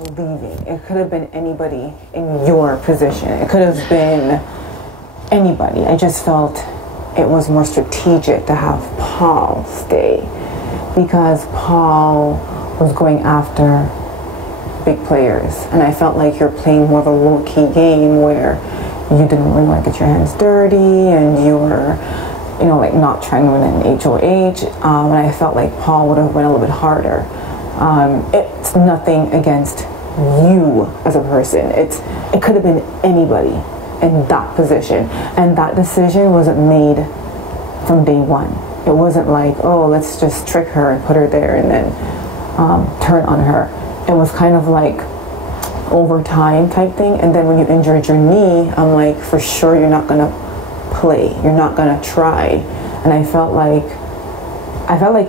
leaving. It could have been anybody in your position. It could have been anybody. I just felt it was more strategic to have Paul stay because Paul was going after big players, and I felt like you're playing more of a low-key game where you didn't really want to get your hands dirty and you were, you know, like not trying to win an HOH, and I felt like Paul would have went a little bit harder. It's nothing against you as a person. It could have been anybody in that position, and that decision wasn't made from day one. It wasn't like, oh, let's just trick her and put her there and then turn on her. It was kind of like over time type thing, and then when you injured your knee, I'm like, for sure you're not gonna play, you're not gonna try. And I felt like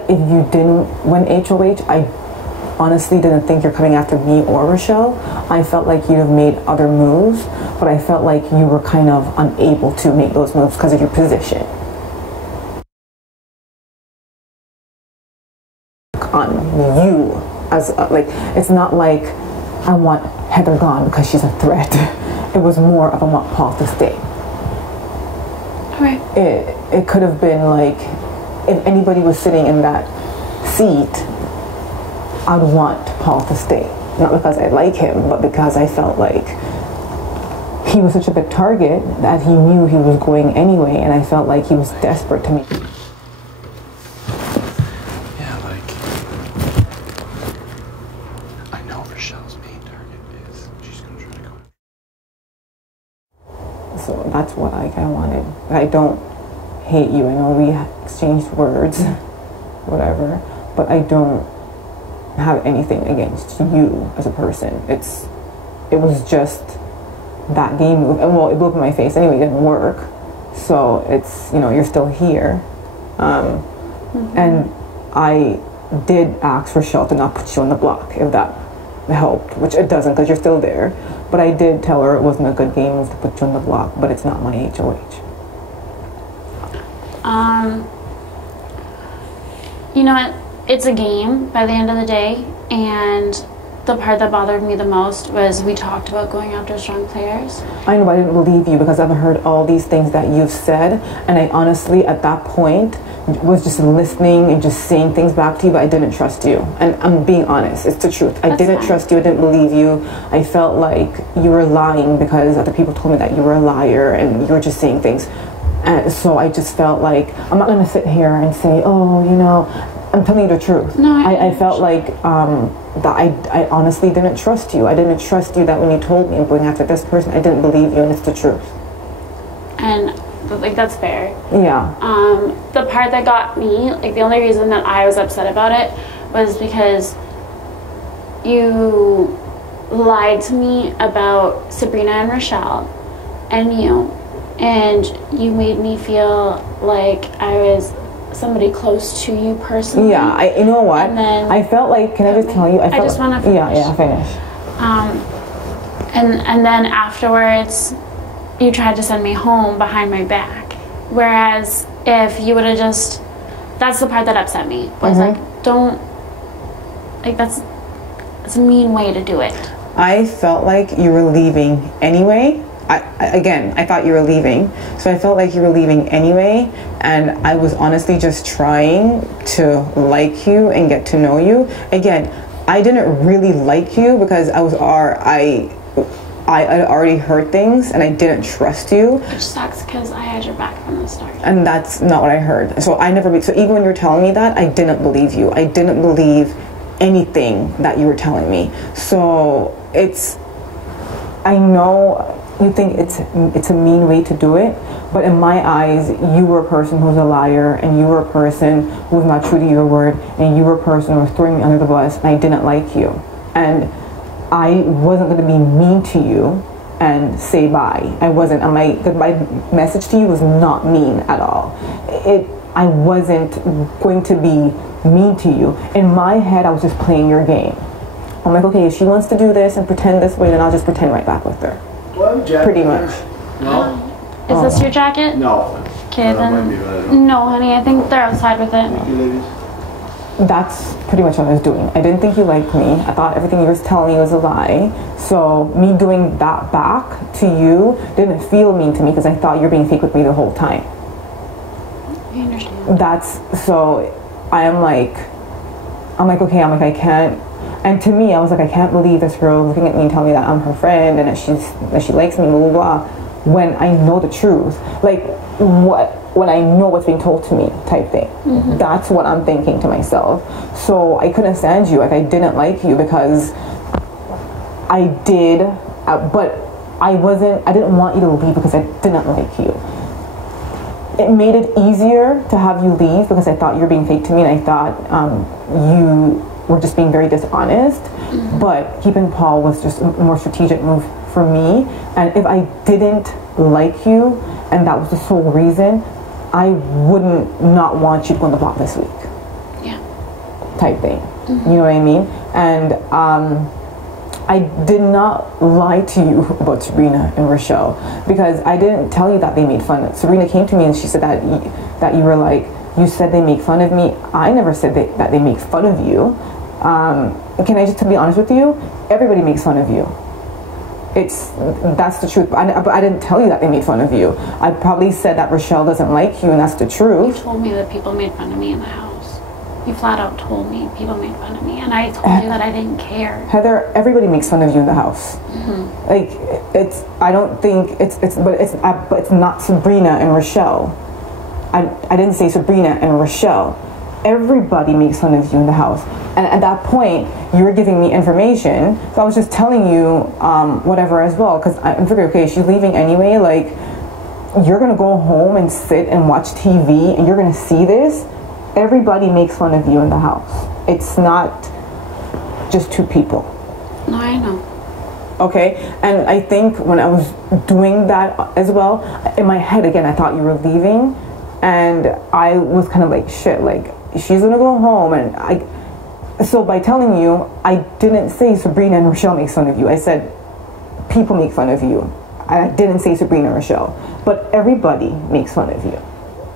if you didn't win HOH, I honestly didn't think you're coming after me or Rochelle. I felt like you'd have made other moves, but I felt like you were kind of unable to make those moves because of your position. On you as like, it's not like I want Heather gone because she's a threat. It was more of I want Paul to stay. Right. It could have been like if anybody was sitting in that seat, I'd want Paul to stay. Not because I like him, but because I felt like he was such a big target that he knew he was going anyway, and I felt like he was desperate to make it. Yeah, like, I know Rochelle's main target is she's gonna try to go. So that's what I kind of wanted. I don't hate you. I know we exchanged words, whatever, but I don't have anything against you as a person. It was just that game move, and well, it blew up in my face anyway. It didn't work, so it's, you know, you're still here, and I did ask Rochelle to not put you on the block if that helped, which it doesn't because you're still there. But I did tell her it wasn't a good game move to put you on the block, but it's not my HOH. You know what? It's a game by the end of the day, and the part that bothered me the most was we talked about going after strong players. I know, but I didn't believe you because I've heard all these things that you've said, and I honestly, at that point, was just listening and just saying things back to you, but I didn't trust you. And I'm being honest, it's the truth. I didn't trust you, I didn't believe you. I felt like you were lying because other people told me that you were a liar and you were just saying things. And so I just felt like, I'm not going to sit here and say, oh, you know, I'm telling you the truth. No, I felt like that I honestly didn't trust you. I didn't trust you that when you told me I'm going after this person, I didn't believe you, and it's the truth. And like, that's fair. Yeah. The part that got me, like the only reason that I was upset about it was because you lied to me about Sabrina and Rochelle and you, and you made me feel like I was somebody close to you personally. Yeah, you know what? And then I felt like, can I just tell you? I just want to finish. Yeah, finish. And then afterwards, you tried to send me home behind my back. Whereas if you would have just, that's the part that upset me. Was like, don't, like that's a mean way to do it. I felt like you were leaving anyway. I thought you were leaving, so I felt like you were leaving anyway, and I was honestly just trying to like you and get to know you. Again, I didn't really like you because I had already heard things and I didn't trust you. Which sucks because I had your back from the start. And that's not what I heard. So even when you were telling me that, I didn't believe you. I didn't believe anything that you were telling me. So I know you think it's a mean way to do it, but in my eyes, you were a person who's a liar, and you were a person who was not true to your word, and you were a person who was throwing me under the bus, and I didn't like you. And I wasn't going to be mean to you and say bye. I wasn't. And my message to you was not mean at all. I wasn't going to be mean to you. In my head, I was just playing your game. I'm like, okay, if she wants to do this and pretend this way, then I'll just pretend right back with her. Pretty much. No. Is this your jacket? No. Okay, then. No, honey, I think they're outside with it. Thank you, ladies. that's pretty much what I was doing. I didn't think you liked me. I thought everything you were telling me was a lie. So me doing that back to you didn't feel mean to me because I thought you were being fake with me the whole time. I understand. I'm like, okay, I can't. And to me, I was like, I can't believe this girl looking at me and telling me that I'm her friend and that she likes me, blah, blah, blah, when I know the truth. Like, when I know what's being told to me type thing. Mm-hmm. That's what I'm thinking to myself. So I couldn't stand you. Like, I didn't like you because I did, but I didn't want you to leave because I didn't like you. It made it easier to have you leave because I thought you were being fake to me and I thought you were just being very dishonest. Mm-hmm. But keeping Paul was just a more strategic move for me. And if I didn't like you and that was the sole reason, I wouldn't not want you to go on the block this week. Yeah. Type thing. Mm-hmm. You know what I mean? And I did not lie to you about Sabrina and Rochelle because I didn't tell you that they made fun of. Sabrina came to me and she said that you were like, you said they make fun of me. I never said that they make fun of you. Can I just, to be honest with you, everybody makes fun of you. That's the truth. But I didn't tell you that they made fun of you. I probably said that Rochelle doesn't like you, and that's the truth. You told me that people made fun of me in the house. You flat out told me people made fun of me, and I told you that I didn't care. Heather, everybody makes fun of you in the house. Mm-hmm. Like I don't think but it's not Sabrina and Rochelle. I didn't say Sabrina and Rochelle. Everybody makes fun of you in the house. And at that point, you were giving me information, so I was just telling you whatever as well, because I figured, okay, she's leaving anyway, like, you're going to go home and sit and watch TV, and you're going to see this. Everybody makes fun of you in the house. It's not just two people. No, I know. Okay, and I think when I was doing that as well, in my head, again, I thought you were leaving, and I was kind of like, shit, like, she's going to go home, and so by telling you, I didn't say Sabrina and Rochelle makes fun of you. I said people make fun of you. I didn't say Sabrina and Rochelle. But everybody makes fun of you.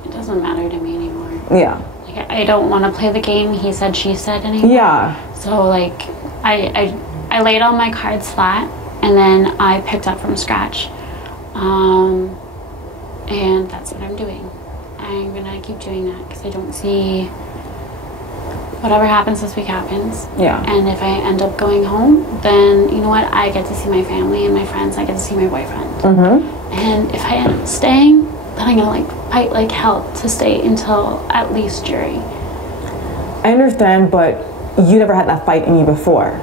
It doesn't matter to me anymore. Yeah. Like, I don't want to play the game he said, she said anymore. Yeah. So, like, I laid all my cards flat, and then I picked up from scratch. And that's what I'm doing. I'm going to keep doing that because I don't see... Whatever happens this week happens. Yeah. And if I end up going home, then you know what? I get to see my family and my friends. I get to see my boyfriend. Mm-hmm. And if I end up staying, then I'm gonna fight like hell to stay until at least jury. I understand, but you never had that fight in you before.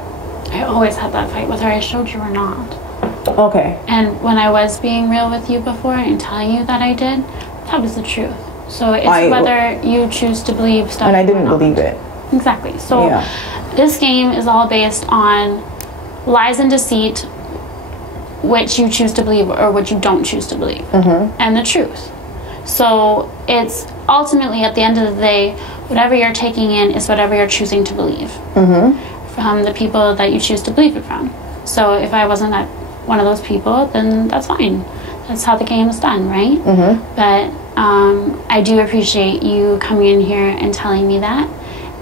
I always had that fight. Whether I showed you or not. Okay. And when I was being real with you before and telling you that I did, that was the truth. So it's whether you choose to believe stuff. And I didn't believe it. Exactly. So this game is all based on lies and deceit, which you choose to believe or which you don't choose to believe, and the truth. So it's ultimately, at the end of the day, whatever you're taking in is whatever you're choosing to believe from the people that you choose to believe it from. So if I wasn't one of those people, then that's fine. That's how the game is done, right? But I do appreciate you coming in here and telling me that.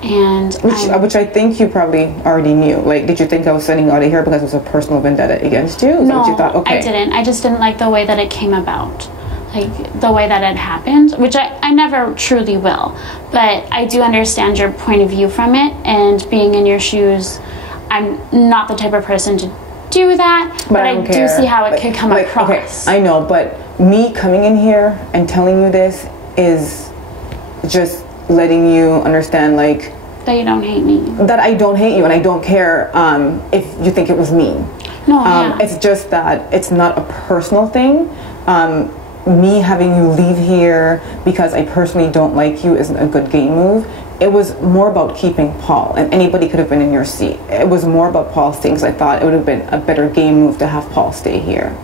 And which I think you probably already knew. Like, did you think I was sending you out of here because it was a personal vendetta against you? Is that what you thought? Okay. I didn't. I just didn't like the way that it came about. Like, the way that it happened, which I never truly will. But I do understand your point of view from it, and being in your shoes, I'm not the type of person to do that, but I do see how it could come across. Okay, I know, but me coming in here and telling you this is just letting you understand, like, that you don't hate me. That I don't hate you, and I don't care if you think it was mean. No, it's just that it's not a personal thing. Me having you leave here because I personally don't like you isn't a good game move. It was more about keeping Paul, and anybody could have been in your seat. It was more about Paul's things. I thought it would have been a better game move to have Paul stay here.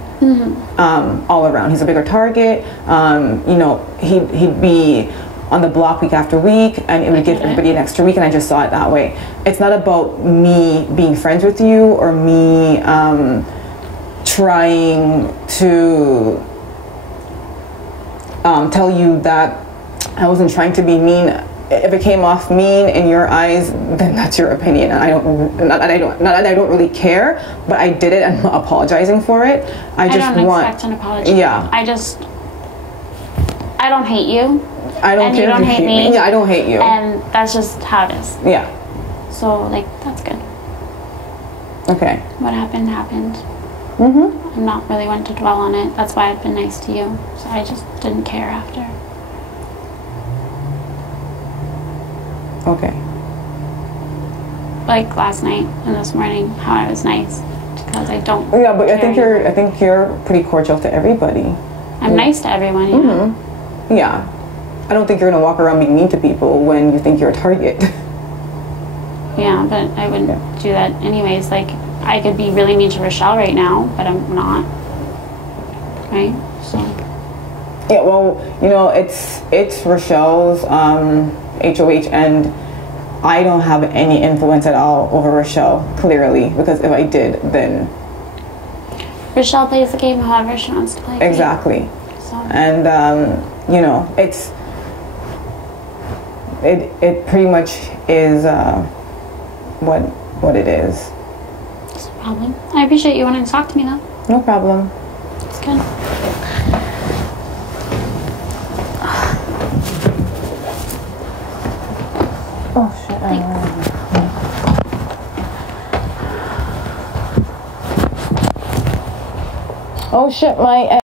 All around, he's a bigger target. You know, he'd be on the block week after week, and it would give everybody an extra week, and I just saw it that way. It's not about me being friends with you or me trying to tell you that I wasn't trying to be mean. if it came off mean in your eyes, then that's your opinion, and I don't really care. But I did it, and I'm not apologizing for it. I don't expect an apology. Yeah. I don't hate you. I don't and care you don't if you hate me. Yeah, I don't hate you. And that's just how it is. Yeah. So, like, that's good. Okay. What happened, happened. Mm-hmm. I'm not really one to dwell on it. That's why I've been nice to you. So I just didn't care after. Okay. Like last night and this morning, how I was nice. Because I don't Yeah, but care I think you're pretty cordial to everybody. I'm nice to everyone, yeah. Mm-hmm. Yeah. I don't think you're gonna walk around being mean to people when you think you're a target. Yeah, but I wouldn't do that anyways. Like, I could be really mean to Rochelle right now, but I'm not. Right? So. Yeah, well, you know, it's Rochelle's HOH, and I don't have any influence at all over Rochelle, clearly, because if I did, then... Rochelle plays the game however she wants to play the exactly. game. So. And, you know, it pretty much is what it is. It's no problem. I appreciate you wanting to talk to me, though. No problem. It's good. Oh, shit. Oh, shit, my...